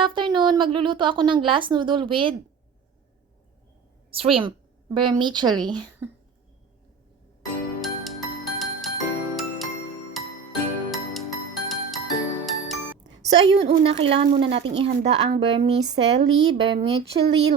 afternoon. Magluluto ako ng glass noodle with shrimp, vermicelli. So, ayun, una, kailangan muna nating ihanda ang vermicelli,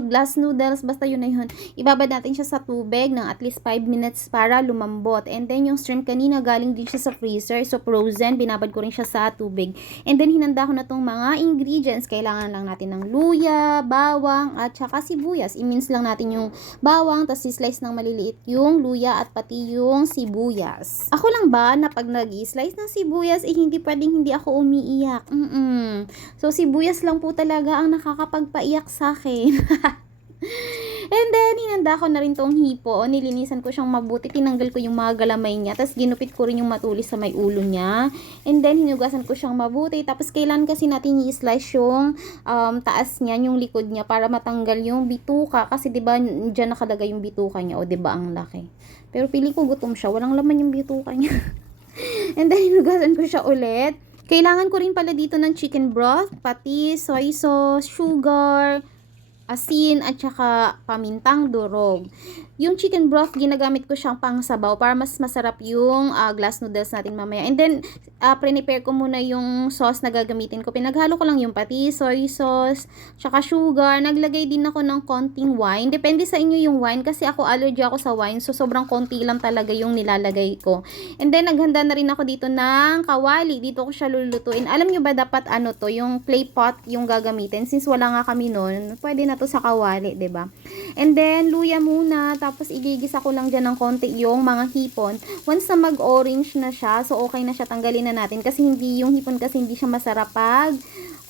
glass noodles, basta yun na yun. Ibabad natin siya sa tubig ng at least 5 minutes para lumambot. And then, yung shrimp kanina, galing din siya sa freezer. So, frozen, binabad ko rin siya sa tubig. And then, hinanda ko na tong mga ingredients. Kailangan lang natin ng luya, bawang, at saka sibuyas. I-mince lang natin yung bawang, tapos i-slice ng maliliit yung luya at pati yung sibuyas. Ako lang ba na pag nag-i-slice ng sibuyas, hindi pwedeng hindi ako umiiyak. So, sibuyas lang po talaga ang nakakapagpaiyak sa akin. And then, hinanda ko na rin tong hipo. Nilinisan ko siyang mabuti. Tinanggal ko yung mga galamay niya. Tapos, ginupit ko rin yung matulis sa may ulo niya. And then, hinugasan ko siyang mabuti. Tapos, kailan kasi natin i-slice yung taas niya, yung likod niya, para matanggal yung bituka. Kasi, diba, dyan nakalagay yung bituka niya. O, diba, ang laki. Pero, pili ko gutom siya. Walang laman yung bituka niya. And then, hinugasan ko siya ulit. Kailangan ko rin pala dito ng chicken broth, pati soy sauce, sugar, asin, at saka pamintang durog. Yung chicken broth, ginagamit ko siyang pangsabaw para mas masarap yung glass noodles natin mamaya. And then, prepare ko muna yung sauce na gagamitin ko. Pinaghalo ko lang yung pati, soy sauce, tsaka sugar. Naglagay din ako ng konting wine. Depende sa inyo yung wine kasi ako allergy ako sa wine. So, sobrang konti lang talaga yung nilalagay ko. And then, naghanda na rin ako dito ng kawali. Dito ko siya lulutuin. Alam nyo ba dapat ano to, yung clay pot yung gagamitin. Since wala nga kami nun, pwede na to sa kawali, 'di ba? And then, luya muna. Tapos, igigisa ko lang dyan ng konti yung mga hipon. Once na mag-orange na siya, so okay na siya, tanggalin na natin. Kasi yung hipon kasi hindi siya masarap pag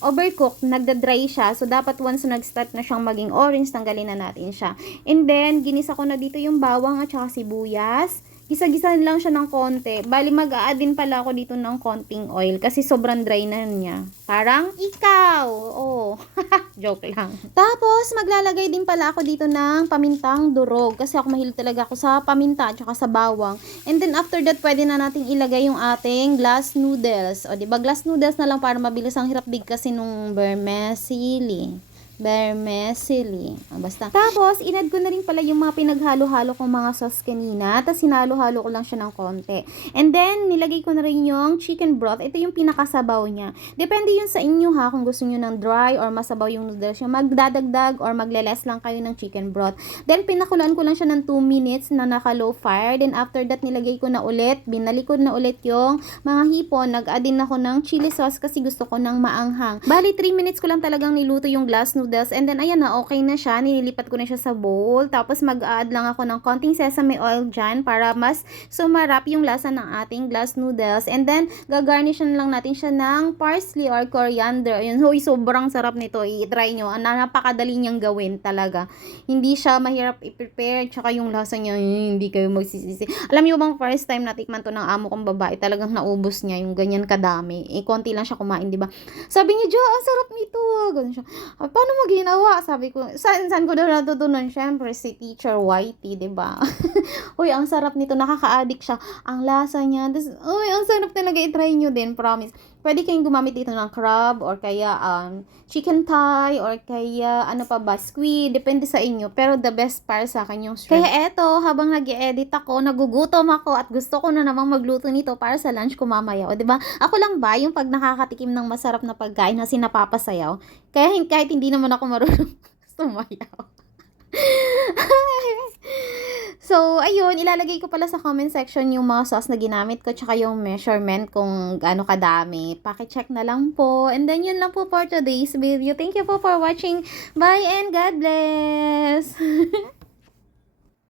overcooked, nagda-dry siya. So, dapat once na nag-start na siyang maging orange, tanggalin na natin siya. And then, ginisa ko na dito yung bawang at saka sibuyas. Gisa-gisahan lang siya ng konti. Bali, mag-a-add din pala ako dito ng konting oil kasi sobrang dry na niya. Parang ikaw. Oh, joke lang. Tapos, maglalagay din pala ako dito ng pamintang durog kasi ako mahilig talaga ako sa paminta at saka sa bawang. And then, after that, pwede na nating ilagay yung ating glass noodles. O, diba? Glass noodles na lang para mabilis ang hirap kasi nung vermicelli. Basta. Tapos, inad ko na rin pala yung mga pinaghalo-halo kong mga sauce kanina. Tapos, hinalo-halo ko lang siya ng konti. And then, nilagay ko na rin yung chicken broth. Ito yung pinakasabaw niya. Depende yun sa inyo ha, kung gusto nyo ng dry or masabaw yung noodles nyo. Magdadagdag or magleles lang kayo ng chicken broth. Then, pinakulaan ko lang siya ng 2 minutes na naka-low fire. Then, after that, nilagay ko na ulit. Binalikod na ulit yung mga hipon. Nag-add din ako ng chili sauce kasi gusto ko ng maanghang. Bali, 3 minutes ko lang talagang niluto yung glass noodles. And then, ayan na, okay na siya. Nililipat ko na siya sa bowl. Tapos, mag-add lang ako ng konting sesame oil dyan para mas sumarap yung lasa ng ating glass noodles. And then, gagarnishan lang natin siya ng parsley or coriander. Ayun, hoy, sobrang sarap nito. I-try nyo. Napakadali niyang gawin talaga. Hindi siya mahirap i-prepare. Tsaka yung lasa niya, hindi kayo magsisisi. Alam niyo bang first time natikman to ng amo kong babae, talagang naubos niya yung ganyan kadami. Konti lang siya kumain, di ba? Sabi niya, Jo, ang sarap nito. Ganun siya. Paano mo ginawa? Sabi ko, saan ko daw natutunan? Syempre, si Teacher Whitey, diba? Uy, ang sarap nito. Nakaka-addict siya. Ang lasa niya. Uy, ang sarap talaga. I-try nyo din, promise. Pwede kayong gumamit dito ng crab or kaya chicken thigh or kaya ano pa ba, squid. Depende sa inyo. Pero the best para sa akin yung shrimp. Kaya eto, habang nag-edit ako, nagugutom ako at gusto ko na namang magluto nito para sa lunch ko mamaya. O, diba? Ako lang ba yung pag nakakatikim ng masarap na pagkain na sinapapasayaw? Kaya kahit hindi naman ako marunong sumayaw. So, ayun, ilalagay ko pala sa comment section yung mga sauce na ginamit ko tsaka yung measurement kung gaano kadami. Paki-check na lang po. And then, yun lang po for today's video. Thank you po for watching. Bye and God bless!